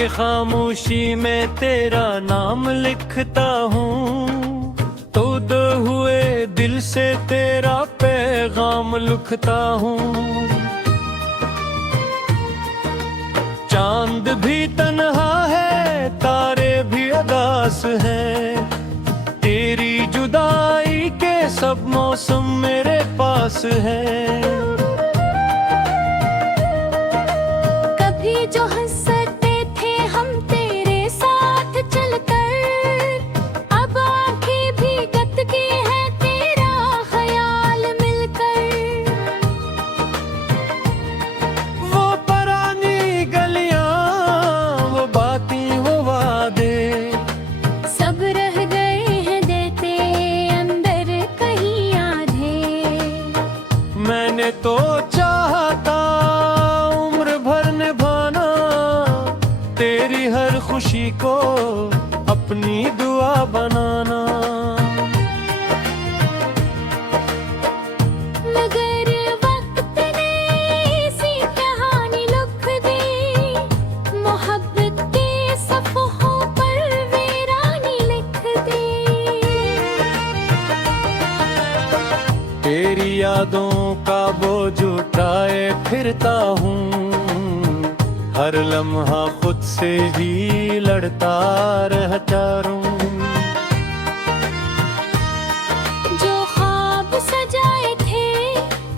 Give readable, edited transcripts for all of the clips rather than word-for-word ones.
के खामोशी में तेरा नाम लिखता हूँ, तो दो हुए दिल से तेरा पैगाम लिखता हूँ। चांद भी तन्हा है, तारे भी उदास हैं, तेरी जुदाई के सब मौसम मेरे पास हैं। कभी जो हंसते थे हम तेरे साथ चलकर, अब आंखें भी गत की है तेरा ख्याल मिलकर। वो पुरानी गलियां, वो बातें, वो वादे, सब रह गए हैं देते अंदर कहीं आधे। मैंने तो चाहता उम्र भर निभाना, तेरी हर खुशी को अपनी दुआ बनाना। मगर वक्त ने ऐसी कहानी लिख दी, मोहब्बत के सफ़हों पर वीरानी लिख दी। तेरी यादों का बोझ उठाए फिरता हूँ, हर लम्हा खुद से ही लड़ता रहता रहूं। जो ख्वाब सजाए थे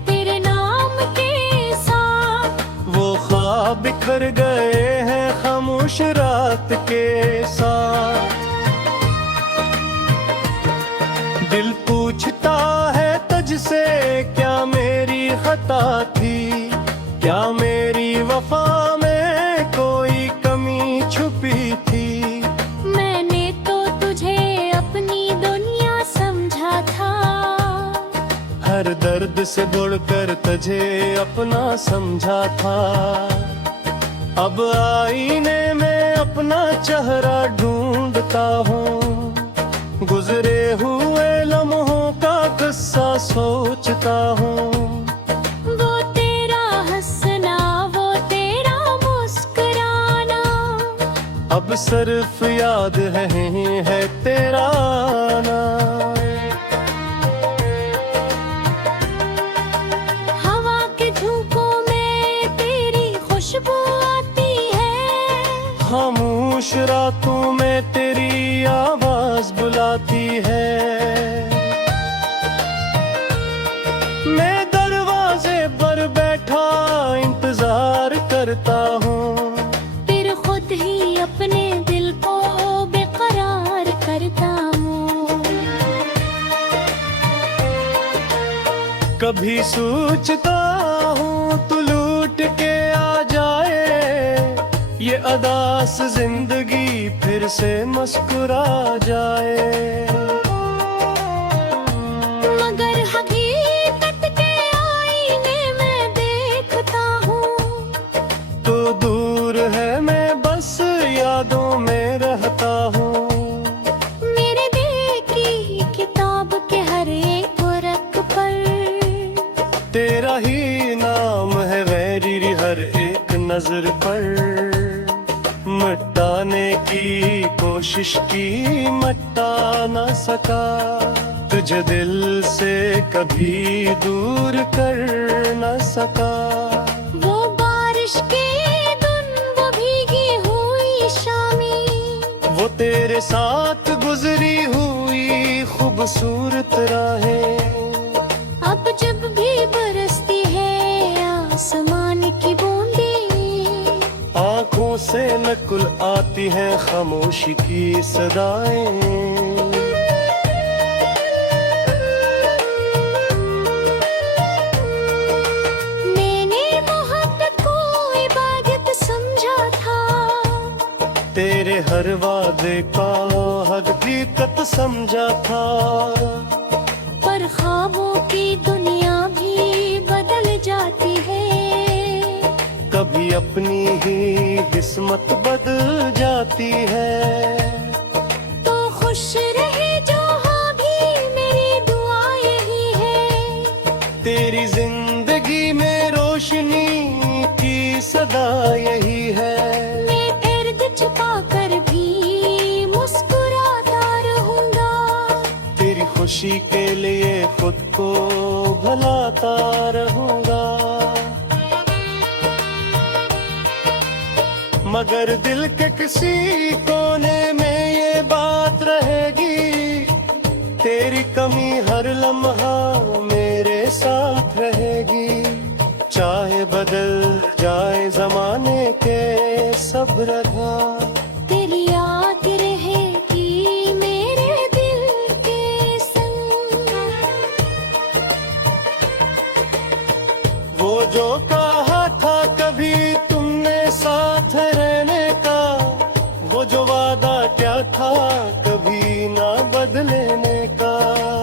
तेरे नाम के साथ, वो ख्वाब बिखर गए हैं खामोश रात के साथ। दिल पूछता है तुझसे, क्या मेरी खता थी, क्या मेरी वफा में कोई कमी छुपी थी। मैंने तो तुझे अपनी दुनिया समझा था, हर दर्द से बढ़कर तुझे अपना समझा था। अब आईने में अपना चेहरा ढूंढता हूँ, गुजरे हुए लम्हों का किस्सा सोचता हूँ। वो तेरा हंसना, वो तेरा मुस्कुराना, अब सिर्फ याद है तेरा आना। हवा के झोंकों में तेरी खुशबू आती है, खामोश रातों में तेरी आवाज बुलाती है। मैं दरवाजे पर बैठा इंतजार करता हूँ, फिर खुद ही अपने दिल को बेकरार करता हूँ। कभी सोचता हूँ तू लूट के आ जाए, ये अदास जिंदगी फिर से मुस्कुरा जाए। मगर हकीकत के आईने में देखता हूँ, तो दूर है मैं बस यादों में रहता हूँ। मेरे दिल की किताब के हर एक वर्क पर तेरा ही नाम है मेरी हर एक नजर पर। मिटाने की कोशिश की, मिटा न सका, तुझे दिल से कभी दूर कर न सका। वो बारिश के दिन, वो भीगी हुई शामी, वो तेरे साथ गुजरी हुई खूबसूरत राहें, अब जब भी बरसती है आसमान की बूंदें, आंखों से नकुल आती हैं खामोशी की सदाएं। मैंने मोहब्बत को इबादत समझा था, तेरे हर वादे का हकीकत समझा था। पर ख्वाबों की दुनिया भी बदल जाती है, कभी अपनी ही किस्मत बदल जाती है। तो खुश रहे जो हाँ भी मेरी दुआ यही है, तेरी जिंदगी में रोशनी की सदा यही है। मैं इर्द के लिए खुद को भुलाता रहूंगा, मगर दिल के किसी कोने में ये बात रहेगी, तेरी कमी हर लम्हा मेरे साथ रहेगी। चाहे बदल जाए जमाने के सब रंगा, तेरी याद रहेगी मेरे दिल के संग। वो जो कहा था कभी तुमने साथ रहने का, वो जो वादा क्या था कभी ना बदलने का।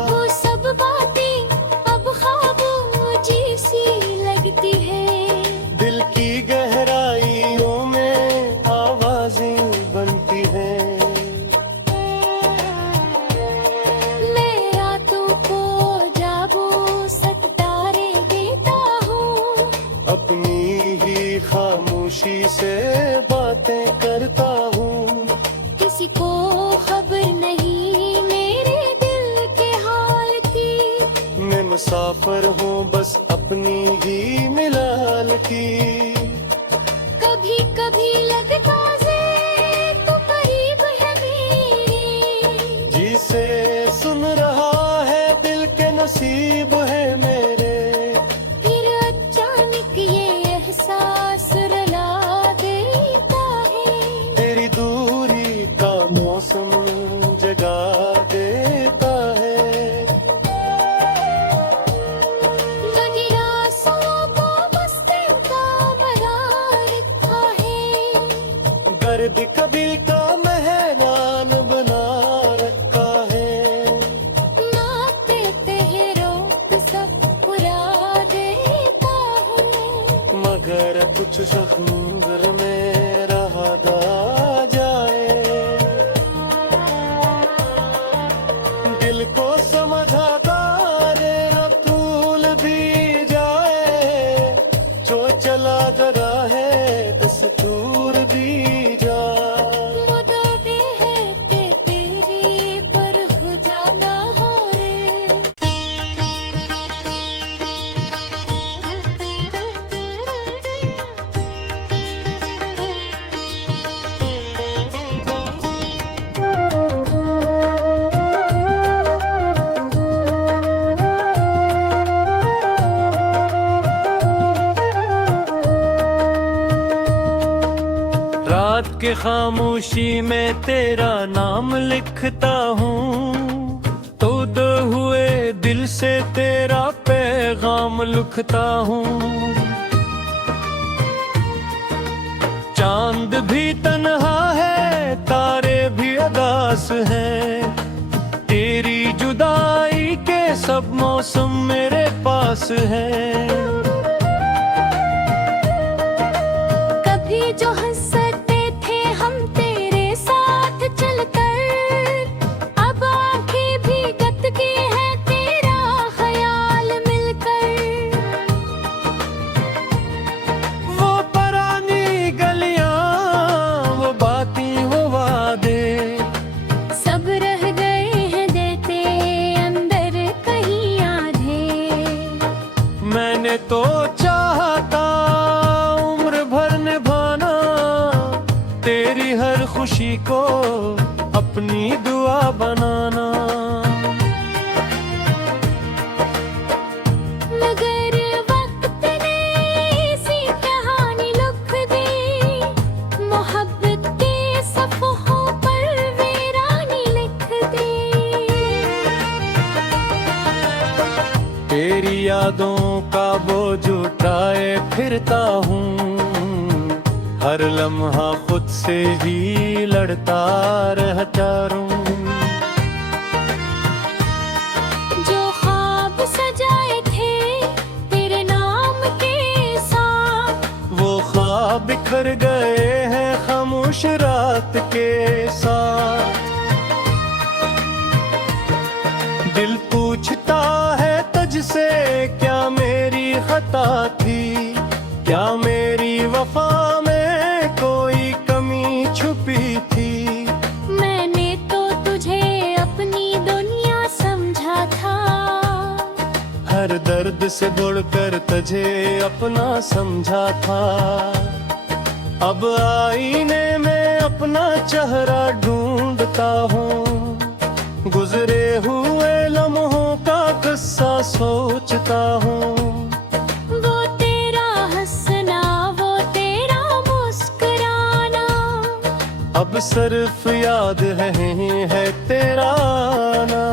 वो सब बातें अब ख्वाबों सी लगती है, दिल की गहराइयों में आवाजें बनती हैं। मैं रातों को जागो सतारे देता हूँ, अपनी ही खामोशी से बातें करता हूँ। किसी को खबर नहीं मेरे दिल के हाल की, मैं मुसाफिर हूँ बस अपनी ही मिलाल की। कभी कभी लगता है तू करीब है मेरे, जिसे सुन रहा है दिल के नसीब है मेरे। फिर अचानक ये एहसास रुला देता है, तेरी दूरी का मौसम जगा देता है। वगैरह को बस्ते का बना रखा है, गर्द कभी का मेहरान बना रखा है। नाते तेरों सब पुरा देता है, मगर कुछ समुंदर में रहा जाए, दिल को समझाता रे रसूल भी जाए। जो चला जरा है दस्तूर भी जाए। मुदादे है ते तेरे पर हो जाना हो रात के खामोशी में तेरा नाम लिखता हूँ, तो दो हुए दिल से तेरा पैगाम लिखता हूँ। चांद भी तन्हा है, तारे भी उदास हैं, तेरी जुदाई के सब मौसम मेरे पास हैं। कभी जो हंसते थे हम तेरे साथ चलकर, अब आंखें भी गत की है तेरा ख्याल मिलकर। वो पुरानी गलियां, वो बातें, वो वादे, सब रह गए हैं देते अंदर कहीं आधे। मैंने तो चाहता उम्र भर निभाना, तेरी हर खुशी को अपनी दुआ बनाना। मगर वक्त ने ऐसी कहानी लिख दी, मोहब्बत के सफ़हों पर वीरानी लिख दी। तेरी यादों का बोझ उठाए फिरता हूँ, हर लम्हा खुद से ही लड़ता रहता रहूं। जो ख्वाब सजाए थे तेरे नाम के साथ, वो ख्वाब बिखर गए हैं खामोश रात के साथ। दिल पूछता है तुझसे क्या मेरी खता थी, क्या मेरी वफा में कोई कमी छुपी थी। मैंने तो तुझे अपनी दुनिया समझा था, हर दर्द से बढ़कर तुझे अपना समझा था। अब आईने में अपना चेहरा ढूंढता हूँ, गुजरे हुए लम्हों का किस्सा सोचता हूँ। वो तेरा हंसना, वो तेरा मुस्कुराना, अब सिर्फ याद है तेरा आना।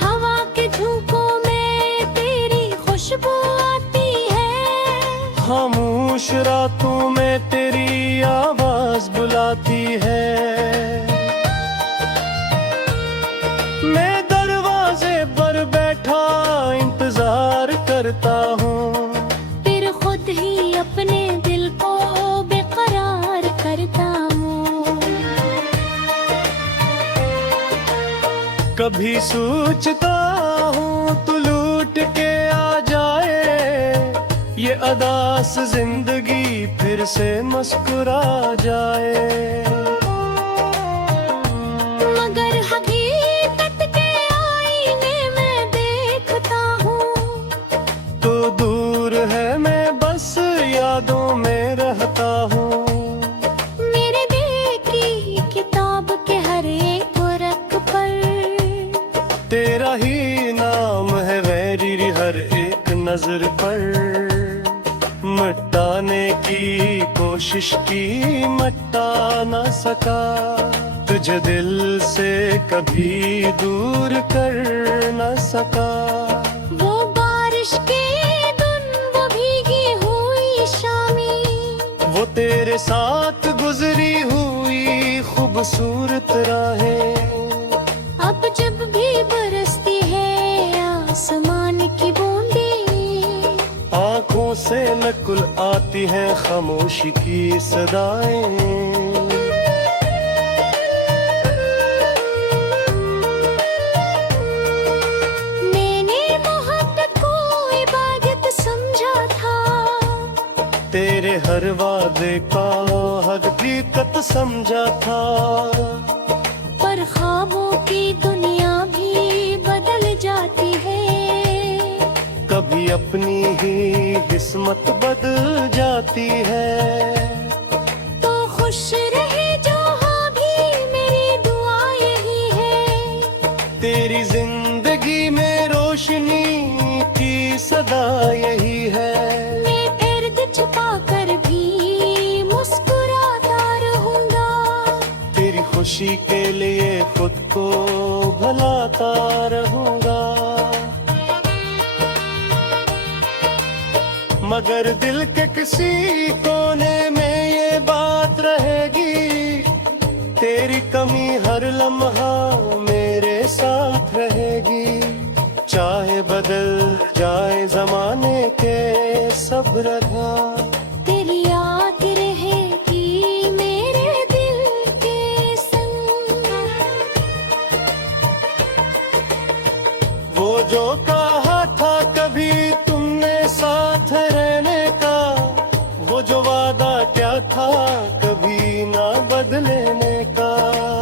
हवा के झोंकों में तेरी खुशबू आती है, खामोश रातों में तेरी आवाज बुलाती है। मैं दरवाजे पर बैठा इंतजार करता हूँ, फिर खुद ही अपने दिल को बेकरार करता हूँ। कभी सोचता हूँ तू लूट के आ जाए, ये अदास जिंदगी फिर से मुस्कुरा जाए। मगर हकीकत के आईने में देखता हूँ, तो दूर है मैं बस यादों में रहता हूँ। मेरे दिल की किताब के हर एक वर्क पर तेरा ही नाम है मेरी हर एक नजर पर। मिटाने की कोशिश की मिटा न सका, तुझे दिल से कभी दूर कर न सका। वो बारिश के दिन, वो भीगी हुई शामी, वो तेरे साथ गुजरी हुई खूबसूरत राहें, अब जब भी बरसती है आसमान की बूंदें, आंखों से नकुल आती है खामोशी की सदाएं। मैंने मोहब्बत को इबादत समझा था, तेरे हर वादे का हकीकत समझा था। पर ख्वाबों की दुनिया भी बदल जाती है, कभी अपनी ही किस्मत बदल जाती है। तो खुश रहे जो हाँ भी मेरी दुआ यही है, तेरी जिंदगी में रोशनी की सदा यही है। मैं दर्द छुपा कर भी मुस्कुराता रहूंगा, तेरी खुशी के लिए खुद को भुलाता रहूंगा। मगर दिल के किसी कोने में ये बात रहेगी, तेरी कमी हर लम्हा मेरे साथ रहेगी। चाहे बदल जाए जमाने के सब रंगा, तेरी याद रहेगी मेरे दिल के संग। वो जो कहा था कभी तुमने साथ रहने का, वो जो वादा क्या था कभी ना बदलने का।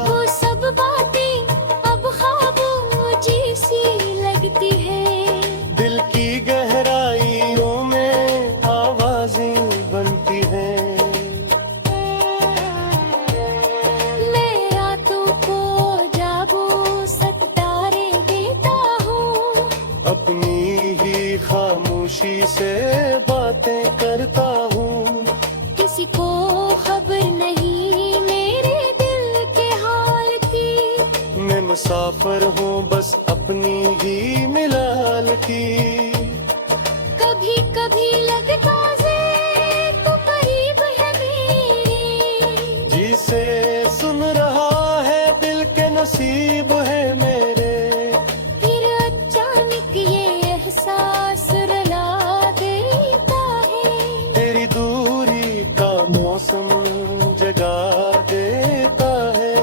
वो सब बातें अब ख्वाबों सी लगती है, दिल की गहराइयों में आवाजें बनती हैं। मैं रातों को जागो सतारे देता हूँ, अपनी ही खामोशी से बातें करता हूँ। किसी को खबर नहीं मेरे दिल के हाल की, मैं मुसाफिर हूँ बस अपनी ही मिलाल की। कभी कभी लगता है तो करीब है मेरे, जिसे सुन रहा है दिल के नसीब है मेरे। फिर अचानक ये एहसास रुला देता है, तेरी दूरी का मौसम जगा देता है।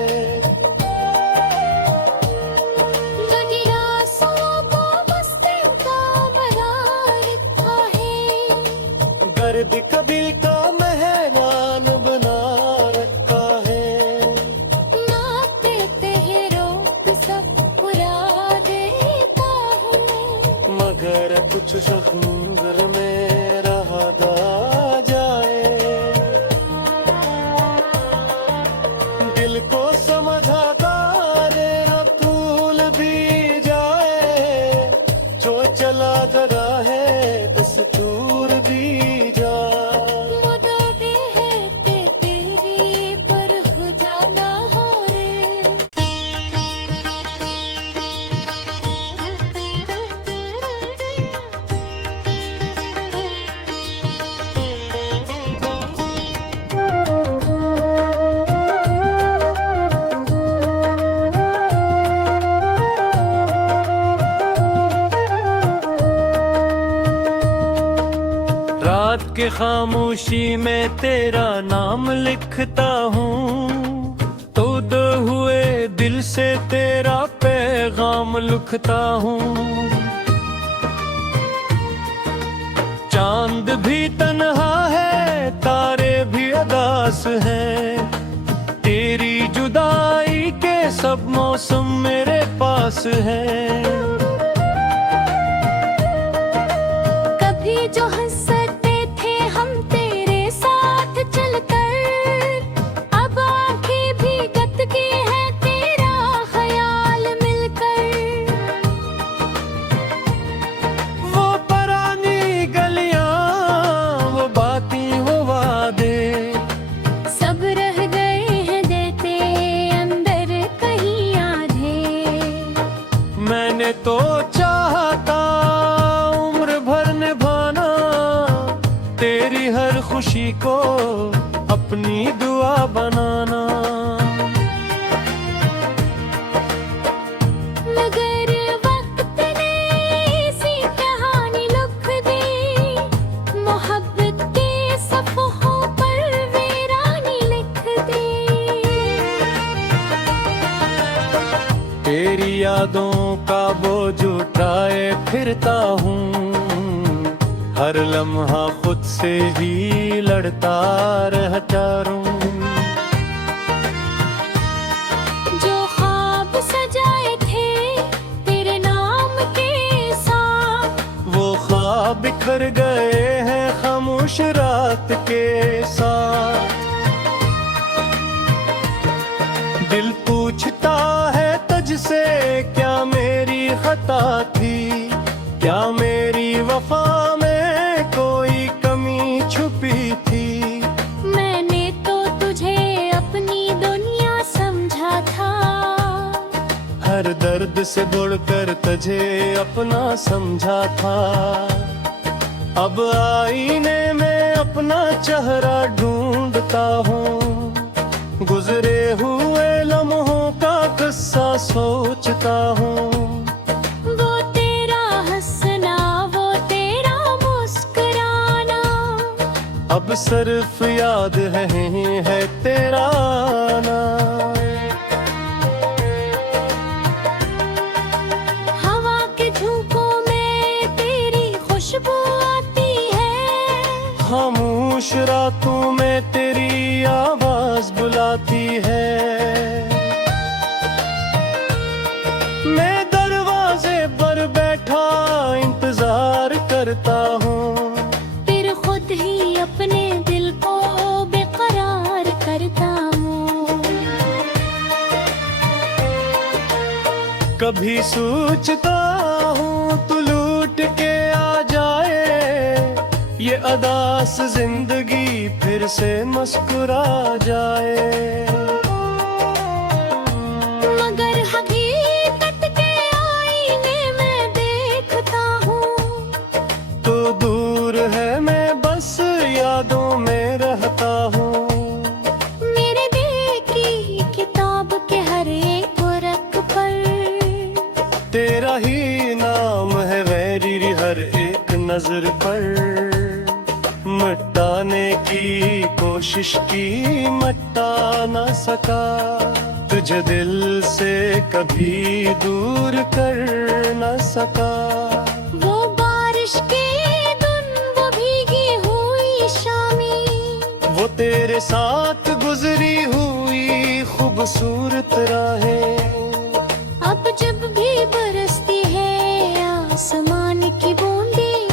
वगैरह आंसुओं को बस्ते का बना रखा है, दर्द कभी का मेहमान बना रखा है। ना देते हैं रोक सक कुछ समुंदर में रहा दा जाए, दिल को समझाता रे अब भूल भी जाए, जो चला गया है दस्तूर भी जाए। मुरादे है तेरी पर हो जाना हो रे। रात के खामोशी में तेरा नाम लिखता हूँ, तुद हुए दिल से तेरा पैगाम लिखता हूँ। चांद भी तन्हा है, तारे भी अदास हैं, तेरी जुदाई के सब मौसम मेरे पास हैं। कभी जो हंसते थे हम तेरे साथ चलकर, अब आंखें भी गत की है तेरा ख्याल मिलकर। वो पुरानी गलियां, वो बातें, वो वादे, सब रह गए हैं देते अंदर कहीं आधे। मैंने तो चाहता उम्र भर निभाना, तेरी हर खुशी को अपनी दुआ बनाना। मगर वक्त ने ऐसी कहानी लिख दी, मोहब्बत के सफ़हों पर वीरानी लिख दी। तेरी यादों का बोझ उठाए फिरता हूँ, हर लम्हा खुद से ही लड़ता रहता हूँ। जो ख्वाब सजाए थे तेरे नाम के साथ, वो ख्वाब बिखर गए हैं खामोश रात के साथ। दिल पूछता है तुझसे क्या मेरी खता थी, क्या मेरी वफा में कोई कमी छुपी थी। मैंने तो तुझे अपनी दुनिया समझा था, हर दर्द से बढ़कर तुझे अपना समझा था। अब आईने में अपना चेहरा ढूंढता हूँ, गुजरे हुए लम्हों का किस्सा सोचता हूँ। वो तेरा हंसना, वो तेरा मुस्कुराना, अब सिर्फ याद है तेरा आना। हवा के झोंकों में तेरी खुशबू आती है, खामोश रातों में तेरी आवाज बुलाती है। मैं दरवाजे पर बैठा इंतजार करता हूँ, फिर खुद ही अपने दिल को बेकरार करता हूँ। कभी सोचता हूँ तू लूट के आ जाए, ये अदास जिंदगी फिर से मुस्कुरा जाए। मगर हकीकत के आईने में देखता हूँ, तो दूर है मैं बस यादों में रहता हूँ। मेरे दिल की किताब के हर एक वर्क पर तेरा ही नाम है वैरी हर एक नजर पर। मिटाने की कोशिश की मिटा न सका, तुझे दिल से कभी दूर कर न सका। वो बारिश के दिन, वो भीगी हुई शामें, वो तेरे साथ गुजरी हुई खूबसूरत राहें, अब जब भी बरसती है आसमान की बूंदें,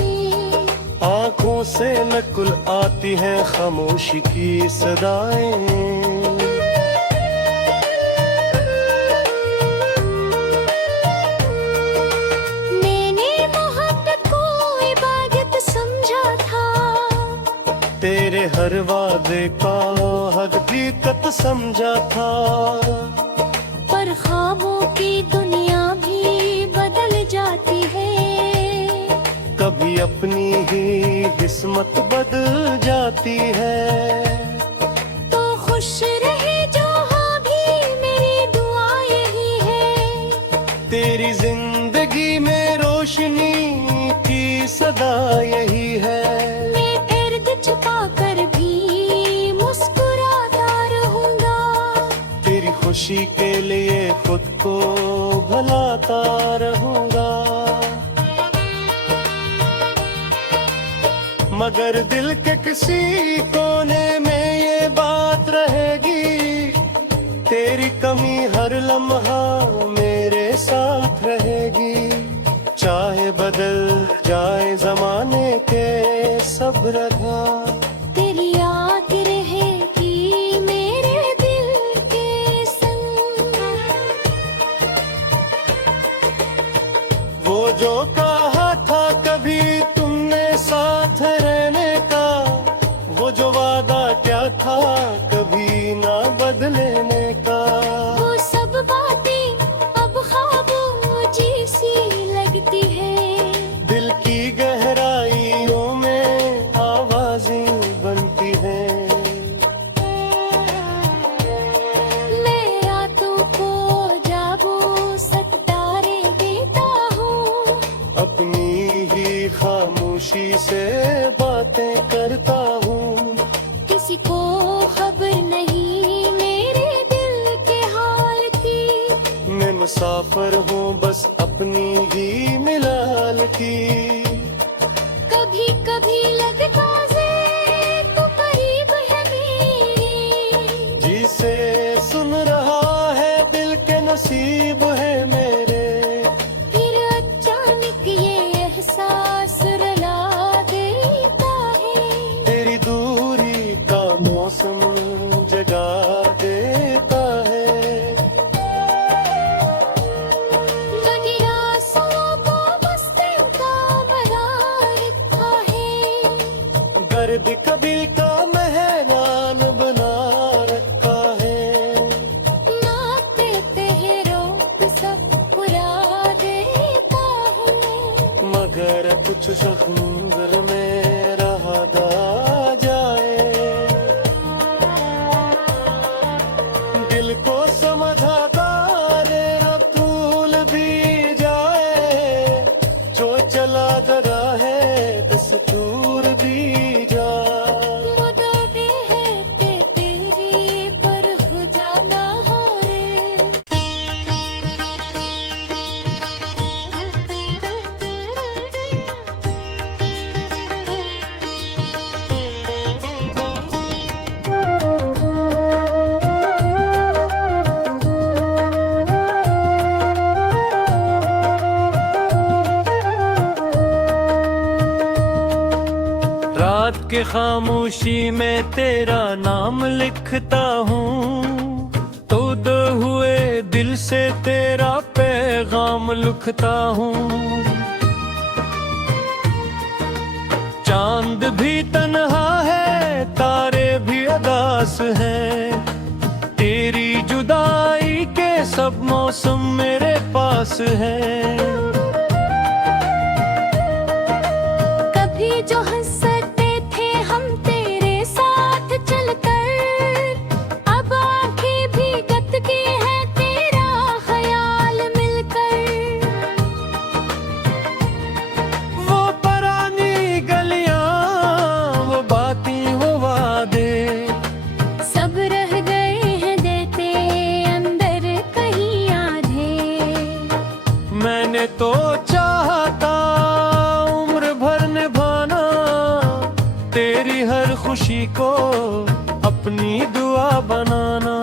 तनकुल आती हैं खामोशी की सदाएं। तेरे हर वादे का हकीकत समझा था, पर ख्वाबों की दुनिया भी बदल जाती है। कभी अपनी ही किस्मत बदल जाती है। तो खुश रहे जो हाँ भी मेरी दुआ यही है। तेरी जिंदगी में रोशनी की सदा यही है। छुपा कर भी मुस्कुराता रहूंगा। तेरी खुशी के लिए खुद को भुलाता रहूंगा। मगर दिल के किसी कोने में ये बात रहेगी, तेरी कमी हर लम्हा मेरे साथ रहेगी। चाहे बदल जाए जमाने के सब रंगा, तेरी याद रहेगी मेरे दिल के संग। वो जो कहा था कभी तुमने साथ रहने का, वो जो वादा क्या था कभी ना बदलने का। वो सब बातें अब ख्वाबों सी लगती है। दिल की गहराइयों में आवाजें बनती हैं। मैं रातों को जागो सतारे देता हूँ। अपनी ही खामोशी से बातें करता हूँ। किसी को खबर नहीं मेरे दिल के हाल की। मैं मुसाफिर हूँ बस अपनी ही मिलाल की। कभी कभी लगता है तू करीब है मेरे। जिसे सुन रहा है दिल के नसीब है मेरे। फिर अचानक ये एहसास रुला देता है। तेरी दूरी का मौसम जगा देता है। दुनिया को बस्ते का बना रखा है। गर्द कभी का मेहमान बना रखा है। नाते तेरों सब पुरा देता है। मगर कुछ समुंदर में रहा जाए। दिल को समझाता रे अब भूल भी जाए। जो चला जरा है दस्तूर भी जा। मुडोरे है तेरी पर हो जाना हो रे। रात के खामोशी में तेरा नाम लिखता हूँ। तो दो हुए दिल से तेरा पैगाम लिखता हूँ। चांद भी तन्हा है तारे भी अदास हैं। तेरी जुदाई के सब मौसम मेरे पास हैं। कभी जो हंसते थे हम तेरे साथ चलकर, अब आंखें भी गतकी है तेरा ख्याल मिलकर। वो पुरानी गलियां, वो बातें, वो वादे सब रह गए हैं देते अंदर कहीं आधे। मैंने तो चाहता उम्र भर निभाना, तेरी हर खुशी को अपनी दुआ बनाना।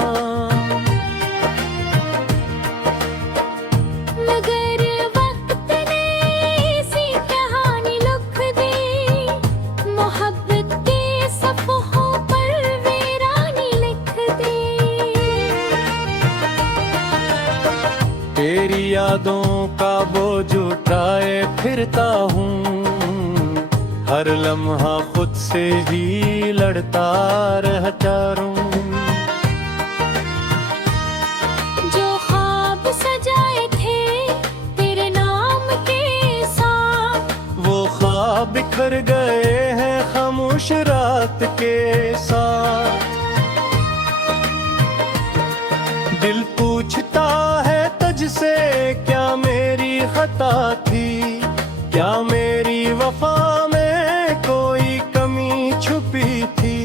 मगर वक्त ने ऐसी कहानी लिख दी, मोहब्बत तेरी यादों का बोझ उठाए फिरता हूँ, हर लम्हा खुद से ही लड़ता रहता रहूं। जो ख्वाब सजाए थे तेरे नाम के साथ, वो ख्वाब बिखर गए हैं खामोश रात के साथ। दिल पूछता है तुझसे क्या मेरी खता थी, क्या मेरी वफा में कोई कमी छुपी थी।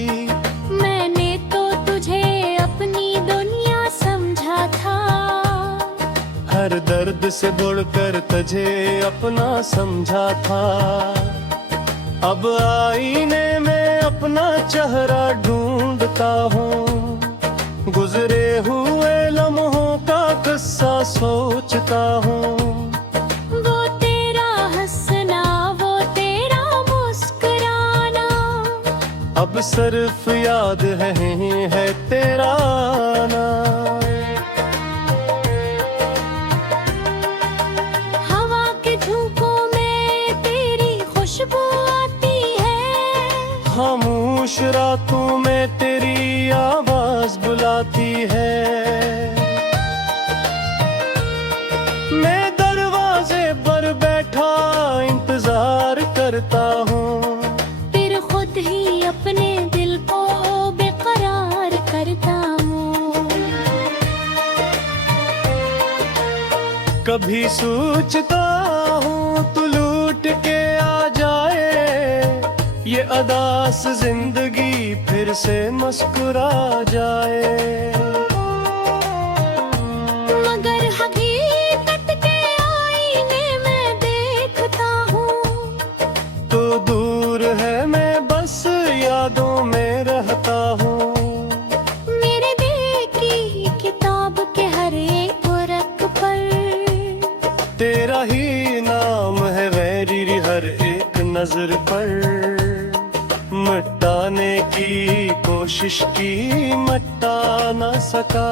मैंने तो तुझे अपनी दुनिया समझा था, हर दर्द से बढ़कर तुझे अपना समझा था। अब आईने में अपना चेहरा ढूंढता हूँ, गुजरे हुए लम्हों का किस्सा सोचता हूँ। वो तेरा हंसना, वो तेरा मुस्कुराना, अब सिर्फ याद है तेरा आना। हवा के झोंकों में तेरी खुशबू आती है, खामोश रातों में तेरी आवाज बुलाती है। मैं दरवाजे पर बैठा इंतजार करता हूँ, फिर खुद ही अपने दिल को बेकरार करता हूँ। कभी सोचता हूँ तू लूट के आ जाए, ये अदास जिंदगी फिर से मुस्कुरा जाए। मगर हकीकत के आईने में देखता हूँ, तो दूर है मैं बस यादों में रहता हूँ। मेरे दिल की किताब के हर एक वर्क पर तेरा ही नाम है मेरी हर एक नजर पर। मिटाने की कोशिश की मिटा न सका,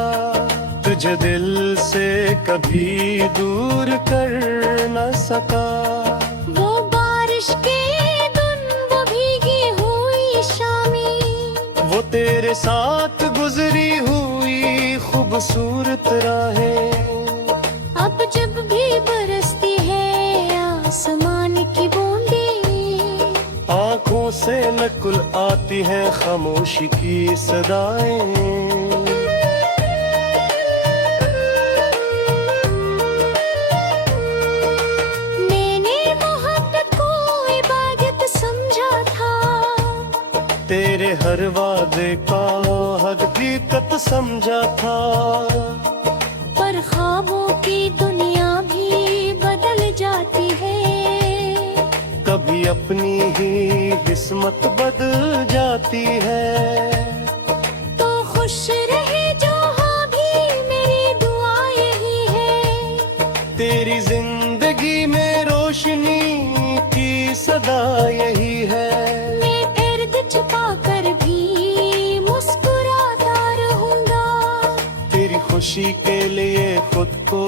तुझे दिल से कभी दूर कर न सका। वो बारिश के दिन, वो भीगी हुई शामी, वो तेरे साथ गुजरी हुई खूबसूरत राहें, अब जब भी बरसती है आसमान की बूंदें, आंखों से नकुल आती है खामोशी की सदाएं। मैंने मोहब्बत को इबादत समझा था, तेरे हर वादे का हकीकत समझा था। पर ख्वाबों की दुनिया भी बदल जाती है, कभी अपनी ही किस्मत बदल जाती है। तो खुश रहे जो हाँ भी मेरी दुआ यही है, तेरी जिंदगी में रोशनी की सदा यही है। मैं इर्द छुपा कर भी मुस्कुराता रहूंगा, तेरी खुशी के लिए खुद को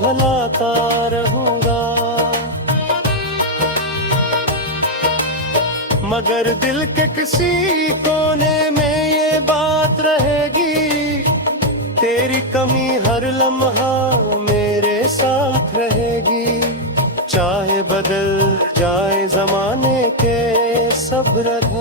भुलाता रहूंगा। मगर दिल के किसी कोने में ये बात रहेगी, तेरी कमी हर लम्हा मेरे साथ रहेगी। चाहे बदल जाए जमाने के सब रंग,